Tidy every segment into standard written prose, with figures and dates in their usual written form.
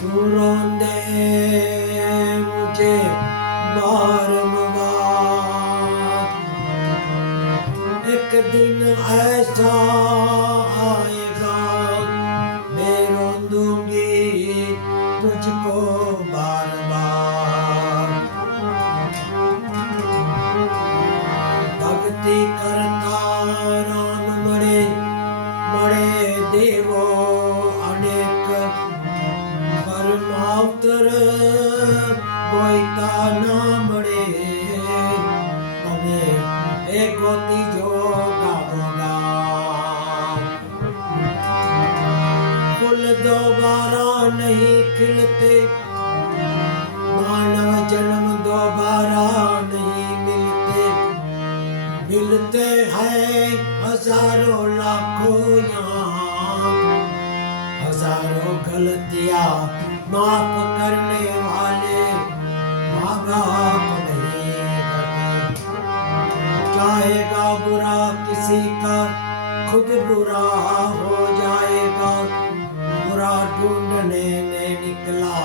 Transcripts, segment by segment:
तू रोंदे मुझे बारंबार। एक दिन ऐसा आएगा मैं रोंदूंगी तुझको बार बार। भक्ति करता राम मरे मरे देवो अनेक परमावतर कोईता ना मरे हमें एक होती जो गावोगा। फूल दोबारा नहीं खिलते मानव जन्म दोबारा नहीं मिलते। मिलते हैं हजारों लाखों यहाँ। हजारों गलतियाँ माफ करने वाले माँ बाप नहीं करते। चाहेगा बुरा किसी का खुद बुरा हो जाएगा। बुरा ढूंढने में निकला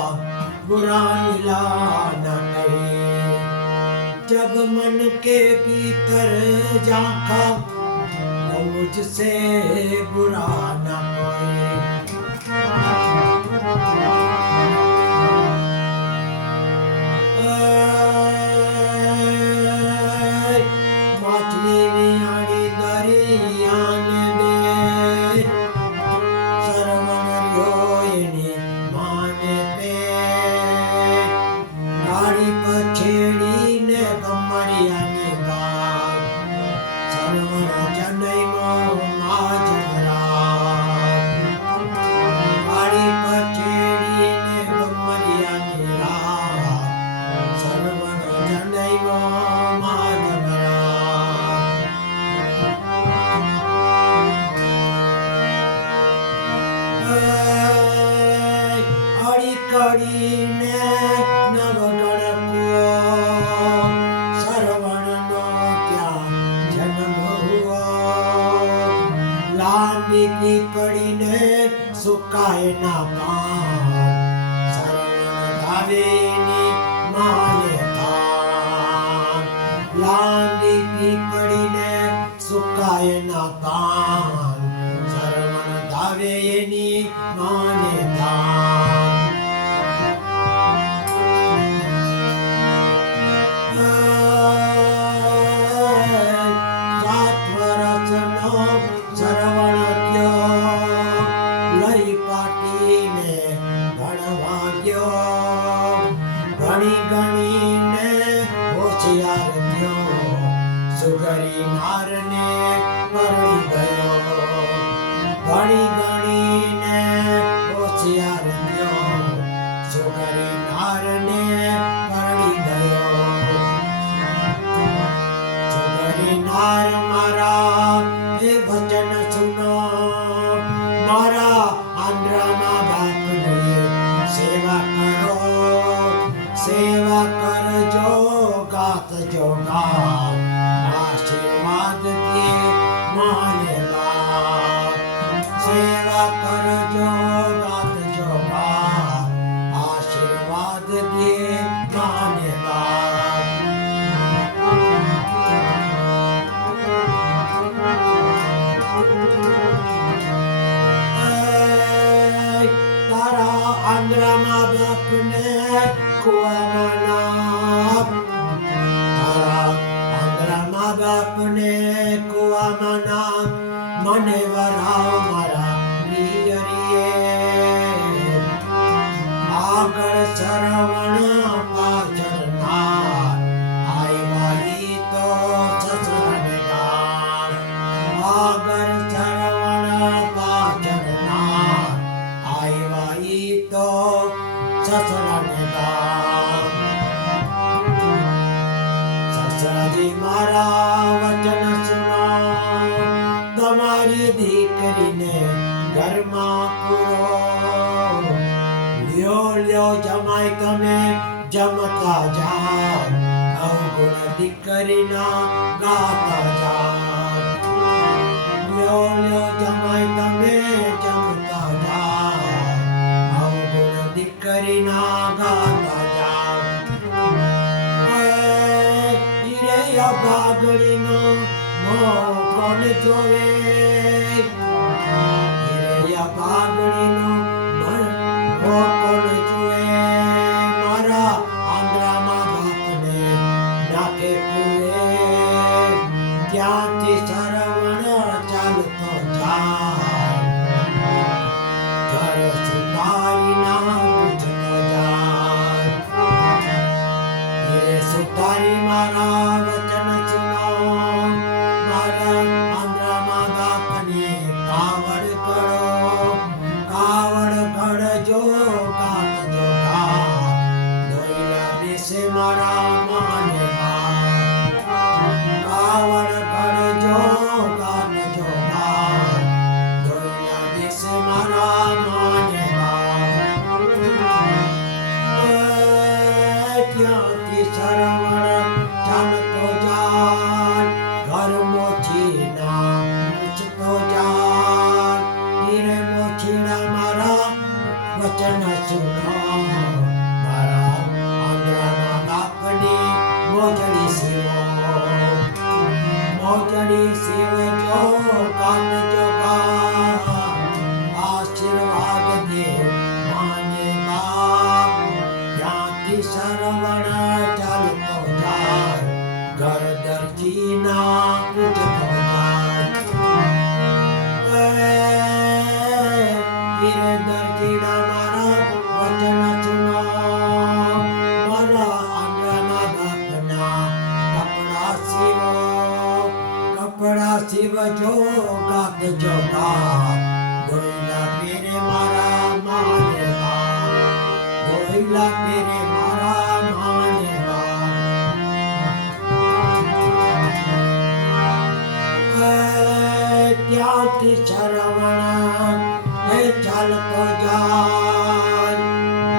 बुरा मिला न कहीं। जब मन के भीतर झांका तो मुझसे बुरा न कोई। माचली नियाणी दरियान दे सरवण योयनी माने पे। गाड़ी पछेड़ी ने गमरिया ने बाग सरवण जनई माज गाड़ी पछेड़ी ने गमरिया ने राग सरवण जनई माज अड़ी कड़ी ने नवगण को सरवण नो क्या जन्म हुआ। लांबी की कड़ी ने सुकाए ना पान सरवण धावेनी माने थान। लांबी की कड़ी ने सुकाए ना पान सरवण धावेनी माने थान। 7 વર્ષનો સરવણ ગયો લઈ પાટીને ભણવા ગયો। ભણી ગણીને હોશિયાર થયો સુગરી નારને પરણી ગયો। ભણી ગણીને હોશિયાર થયો સુગરી નારને પરણી ગયો। सुगरी नार मारा हे वचन सुनो मारा आंध्र माँ बाप ने सेवा करो। सेवा कर जो गात जो गात आशीर्वाद दिए माने बाप। सेवा कर जो गात जो गात आशीर्वाद दिए माने बाप। तारा आंध्र माँ बाप ने कुआ माना। तारा आंध्र माँ बाप ने कुआ माना मने वराव मारा पियरिए। आगळ सरवण पाछळ नार आईवाई तो ससुरने गाण। आगळ सरवण पाछळ नार आईवाई तो ससुरने गाण। ससराजी मारा वचन सुनो તમારી દીકરીને ઘરમાં પૂરો। લ્યો લ્યો જમાઈ તમે જમતા જાઓ અવગુણ દીકરીના ગાતા જાઓ। લ્યો લ્યો જમાઈ તમે જમતા જાઓ અવગુણ દીકરી કોણ જોવે હીરે બાગડીનો મણકો કોણ જુએ મારા આંધ્રામાં બાપને નાખે કુએ ત્યાંથી સરવણ ચાલતો જાય ઘર સુધારીના પૂછતો જાય હીરે સુધારી મારા વચન સુનો મારા આંધ્રામાં બાપને કાવડ ઘડજો કાકજો દોઈલા દેશે મારા માને કાવડ ઘડજો કાકજો દોઈલા દેશે મારા માને ત્યાંથી સરવણ ચાલતો જાય ઘર મોચીના પૂછતો જાય હીરે મોચીના મારા વચન સુનો મારા આંધ્રાના બાપની મોજડી શિવો કાન જો આશીર્વાદ દે માને બાપ ત્યાંથી સરવણ ચાલતો જાય ઘર દરજીના પૂછતો જાય હીરે દરજીના મારા વચન સુનો મારા આંધ્રાના બાપના કપડા સીવજો કાકજો દોઈલા પેરે મારા માને દોઈલા પેરે મારા માને ત્યાંથી સરવણ ચાલતો જાય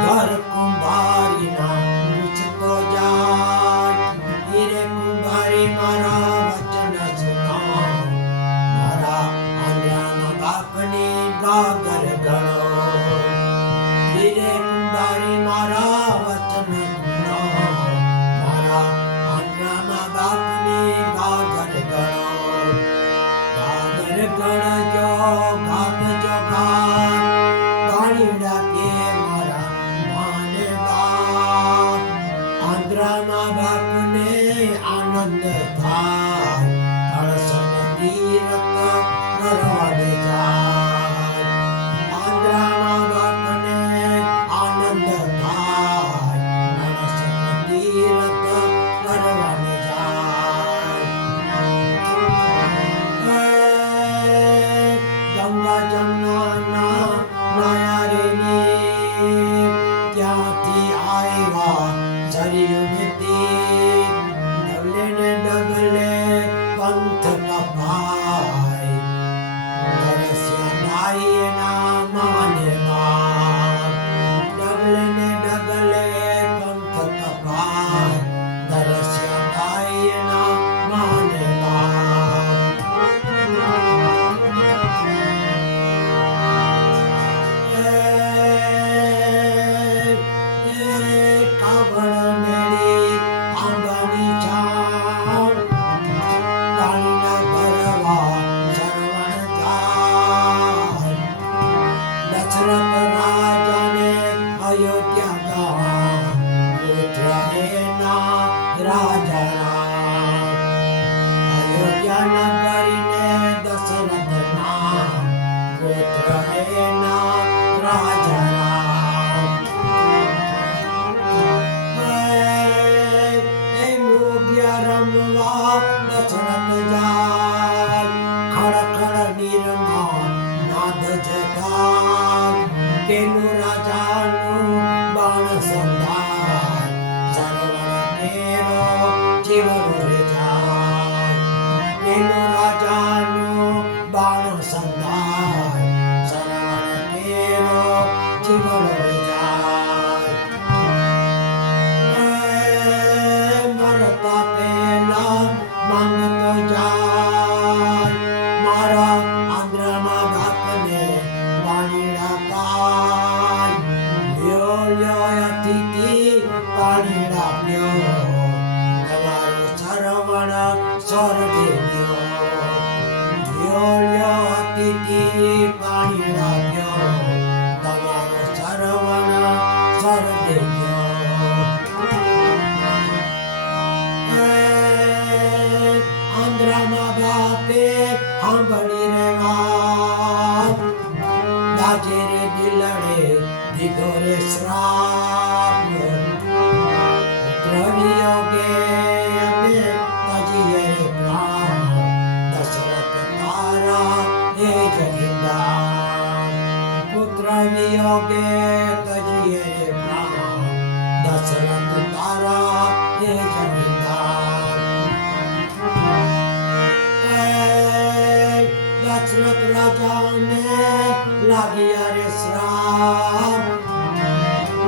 ઘર કુંભારીના પૂછતો જાય હીરે કુંભારી મારા વચન સુનો મારા આંધ્રાના બાપને ગાગર ગણો હીરે કુંભારી મારા વચન સુનો મારા આંધ્રાના બાપને ગાગર ગણો ગાગર ગણજો ગાગજો ગાણીડા કે મારા માને બાપ આંધ્રાના બાપને આનંદ થાય હળસન તીરથ કરવાને જાય આંધ્રાના બાપને આનંદ થાય હળસન તીરથ કરવાને જાય ગંગા જમના નાયા રે ત્યાંથી આવ્યા સરયુ નદી ડગલે ને ડગલે પંથ કપાય તરસ્યા નાઈ ના માને ડગલે ને ડગલે પંથ કપાય તરસ્યા નાઈ ના માને તેનું રાજાનું બાણ સંધાય સરવણ તેરો જીવન રે જાય તેનું રાજાનું બાણ સંધાય સરવણ તેરો જીવન રે જાય મરતા પેલા માંગતો જાય મારા આંધ્રામાં બાપને વાણીડા પાય ચડે દીધો રે શ્રાપ પુત્ર વિયોગે અને તજીએ રે પ્રાણ દશરથ તારા હે જગીરદાર પુત્ર વિયોગે તજીએ રે પ્રાણ દશરથ તારા હે જગીરદાર દશરથ રાજાને લાગ્યા રે શ્રાપ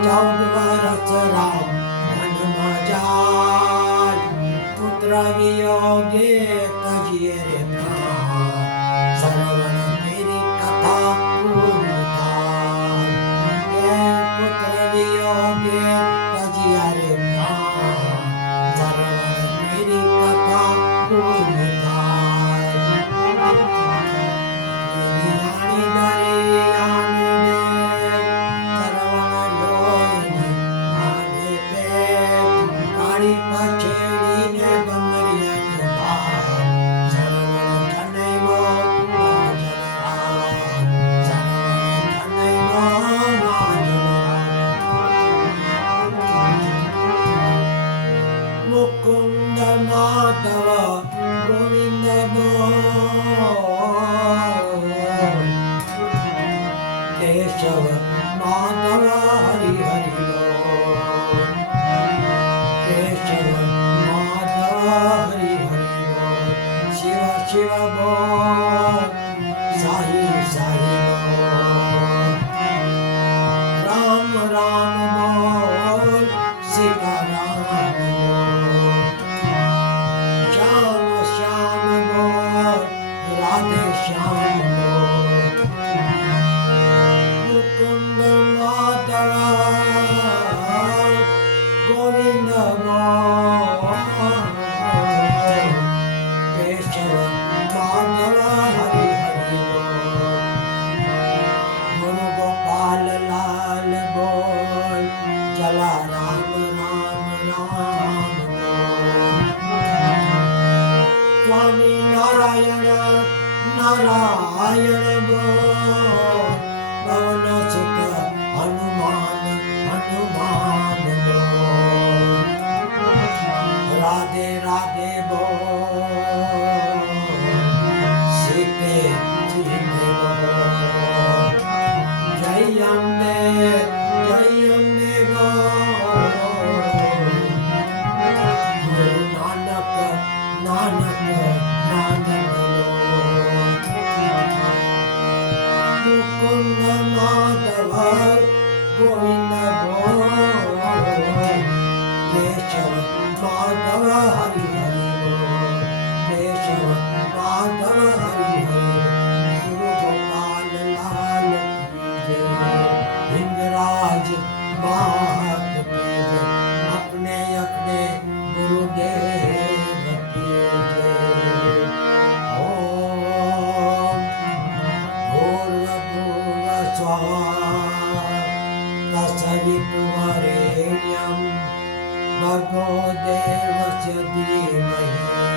14 વર્ષ રામ વનમાં જાય પુત્ર વિયોગે તજીએ રે પ્રાણ શ્રવણ તેરી કથા પૂરી થાય પુત્ર વિયોગે તજીયા રે પ્રાણ શ્રવણ તેરી કથા પૂરી થાય મુકુંદ માધવ ગોવિંદ કેશવ માધવ હરિ હરિ કેશવ માધવ હરિ હરિ શિવ શિવ બોલ સાઈ સાઈ રામ રામ બોલ સીતા રામ શ્યામ શ્યામ બોલ રાધે શ્યામ બોલ મુકુંદ માધવ ગોવિંદ બોલ કેશવ માધવ હરિ હરિ ગુરુ ગોપાલ લાલ બોલ ચલા રામ રામ રામ બોલ સ્વામી નારાયણ નારાયણ બોલ પવન સુત હનુમાન હનુમાન બોલ રાધે રાધે બોલ સીતે સીતે બોલ જય અંબે બોલ ગુરુ નાનક નાનક નાનક બોલ મુકુંદ માધવ ગોવિંદ બોલ કેશવ માધવ હરિ હરિ બોલ કેશવ માધવ હરિ હરિ ગુરુ ગોપાલ લાલ કી જય હિંગરાજ बात कीजे अपने अपने गुरुदेव कीजे ओम भूर्भुव स्वः तत्सवितुर्वरेण्यं भर्गो देवस्य धीमहि